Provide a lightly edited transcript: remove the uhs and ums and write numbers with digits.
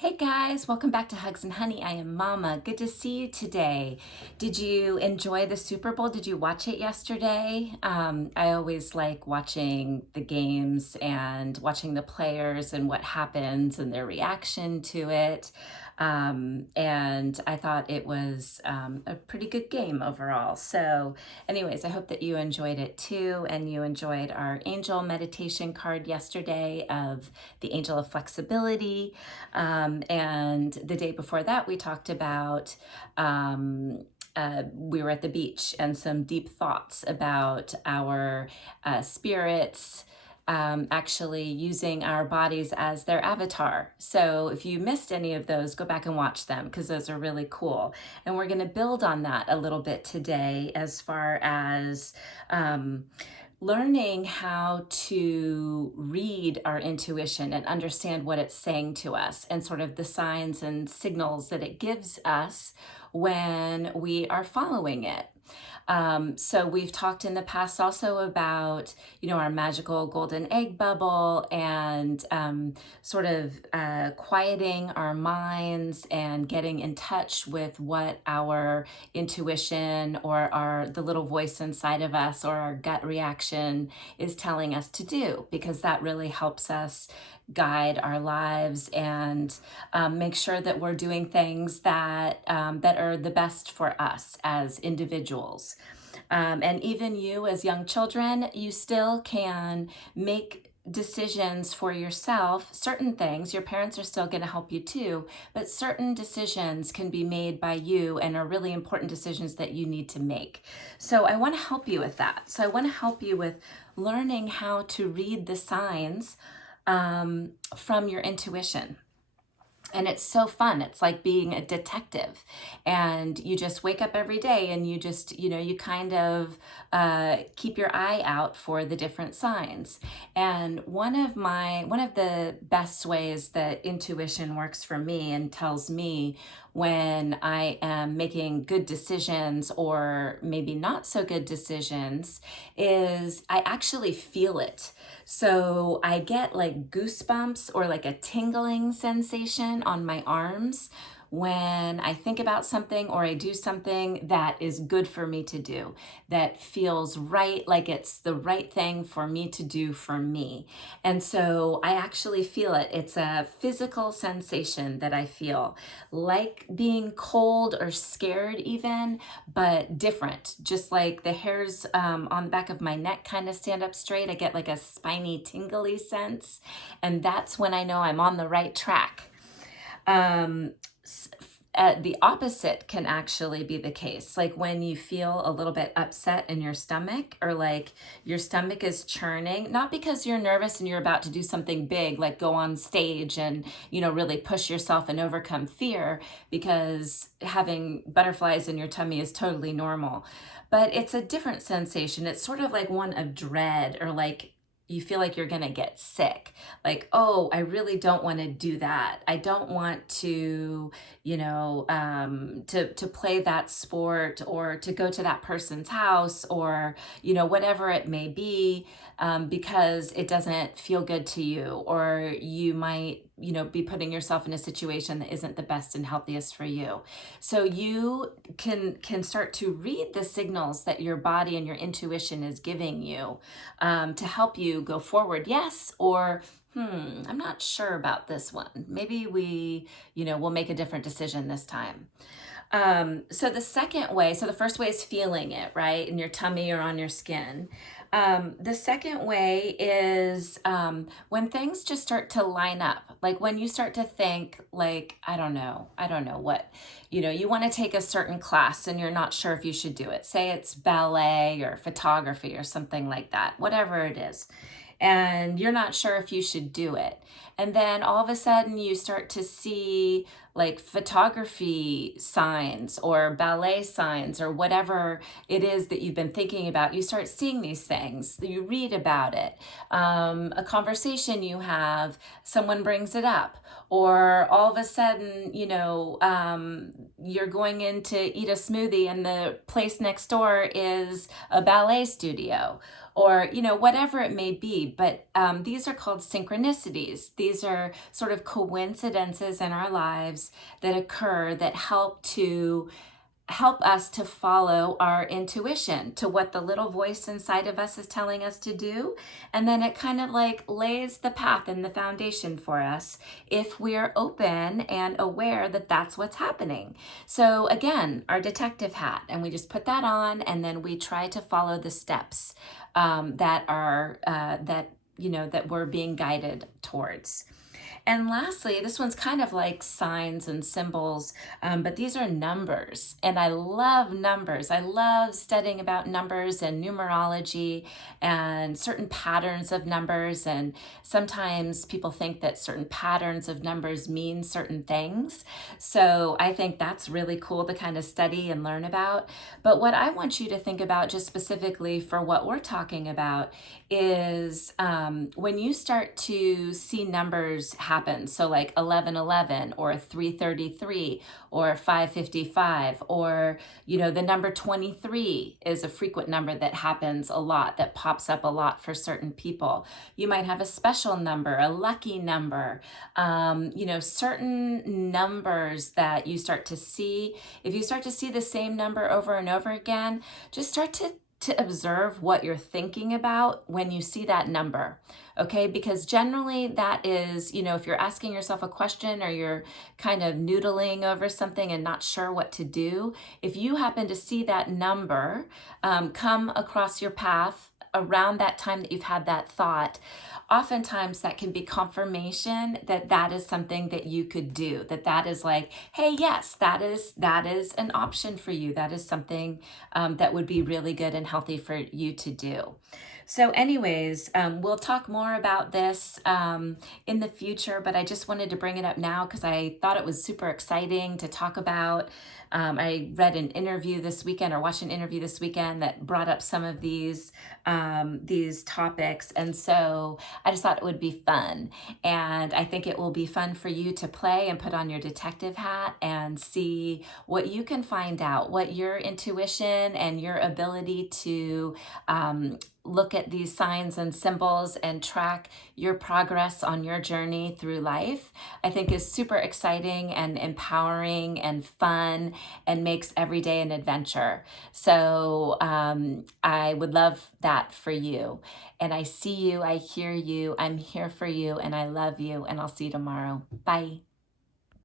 Hey guys, welcome back to Hugs and Honey. I am Mama. Good to see you today. Did you enjoy the Super Bowl? Did you watch it yesterday? I always like watching the games and watching the players and what happens and their reaction to it. And I thought it was a pretty good game overall. So anyways, I hope that you enjoyed it too, and you enjoyed our angel meditation card yesterday of the angel of flexibility. And the day before that, we talked about we were at the beach and some deep thoughts about our spirits actually using our bodies as their avatar. So if you missed any of those, go back and watch them because those are really cool. And we're going to build on that a little bit today as far as learning how to read our intuition and understand what it's saying to us and sort of the signs and signals that it gives us when we are following it. So we've talked in the past also about, our magical golden egg bubble and sort of quieting our minds and getting in touch with what our intuition or the little voice inside of us or our gut reaction is telling us to do, because that really helps us guide our lives and make sure that we're doing things that are the best for us as individuals. And even you as young children, you still can make decisions for yourself. Certain things, your parents are still going to help you too, but certain decisions can be made by you and are really important decisions that you need to make. So I want to help you with that. So I want to help you with learning how to read the signs from your intuition. And it's so fun. It's like being a detective, and you just wake up every day and you just, you kind of keep your eye out for the different signs. And one of the best ways that intuition works for me and tells me when I am making good decisions or maybe not so good decisions is I actually feel it. So I get like goosebumps or like a tingling sensation on my arms when I think about something or I do something that is good for me to do, that feels right, like it's the right thing for me to do for me. And so I actually feel it. It's a physical sensation that I feel, like being cold or scared even, but different. Just like the hairs on the back of my neck kind of stand up straight. I get like a spiny, tingly sense. And that's when I know I'm on the right track. The opposite can actually be the case. Like when you feel a little bit upset in your stomach, or like your stomach is churning, not because you're nervous and you're about to do something big, like go on stage and, really push yourself and overcome fear, because having butterflies in your tummy is totally normal. But it's a different sensation. It's sort of like one of dread, or like you feel like you're going to get sick. Like, oh, I really don't want to do that. I don't want to, to play that sport or to go to that person's house or, whatever it may be, because it doesn't feel good to you, or you might, be putting yourself in a situation that isn't the best and healthiest for you. So you can start to read the signals that your body and your intuition is giving you to help you go forward. Yes, or I'm not sure about this one. Maybe we'll make a different decision this time. So the first way is feeling it, right? In your tummy or on your skin. The second way is when things just start to line up, like when you start to think like, I don't know what, you want to take a certain class and you're not sure if you should do it. Say it's ballet or photography or something like that, whatever it is. And you're not sure if you should do it. And then all of a sudden you start to see like photography signs or ballet signs or whatever it is that you've been thinking about. You start seeing these things, you read about it, a conversation you have, someone brings it up, or all of a sudden, you're going in to eat a smoothie and the place next door is a ballet studio, or whatever it may be. But these are called synchronicities. These are sort of coincidences in our lives that occur that help us to follow our intuition, to what the little voice inside of us is telling us to do. And then it kind of like lays the path and the foundation for us if we're open and aware that that's what's happening. So again, our detective hat, and we just put that on, and then we try to follow the steps that we're being guided towards. And lastly, this one's kind of like signs and symbols, but these are numbers. And I love numbers. I love studying about numbers and numerology and certain patterns of numbers. And sometimes people think that certain patterns of numbers mean certain things. So I think that's really cool to kind of study and learn about. But what I want you to think about, just specifically for what we're talking about, is when you start to see numbers happen. So like 1111 or 333 or 555, or the number 23 is a frequent number that happens a lot, that pops up a lot for certain people. You might have a special number, a lucky number, certain numbers that you start to see. If you start to see the same number over and over again, just start to observe what you're thinking about when you see that number, okay? Because generally that is, if you're asking yourself a question or you're kind of noodling over something and not sure what to do, if you happen to see that number come across your path around that time that you've had that thought, oftentimes that can be confirmation that that is something that you could do, that is like, hey, yes, that is an option for you. That is something that would be really good and healthy for you to do. So anyways, we'll talk more about this in the future, but I just wanted to bring it up now because I thought it was super exciting to talk about. I read an interview this weekend, or watched an interview this weekend, that brought up some of these topics. And so I just thought it would be fun. And I think it will be fun for you to play and put on your detective hat and see what you can find out, what your intuition and your ability to look at these signs and symbols and track your progress on your journey through life, I think is super exciting and empowering and fun and makes every day an adventure. So I would love that for you. And I see you, I hear you, I'm here for you, and I love you, and I'll see you tomorrow. Bye.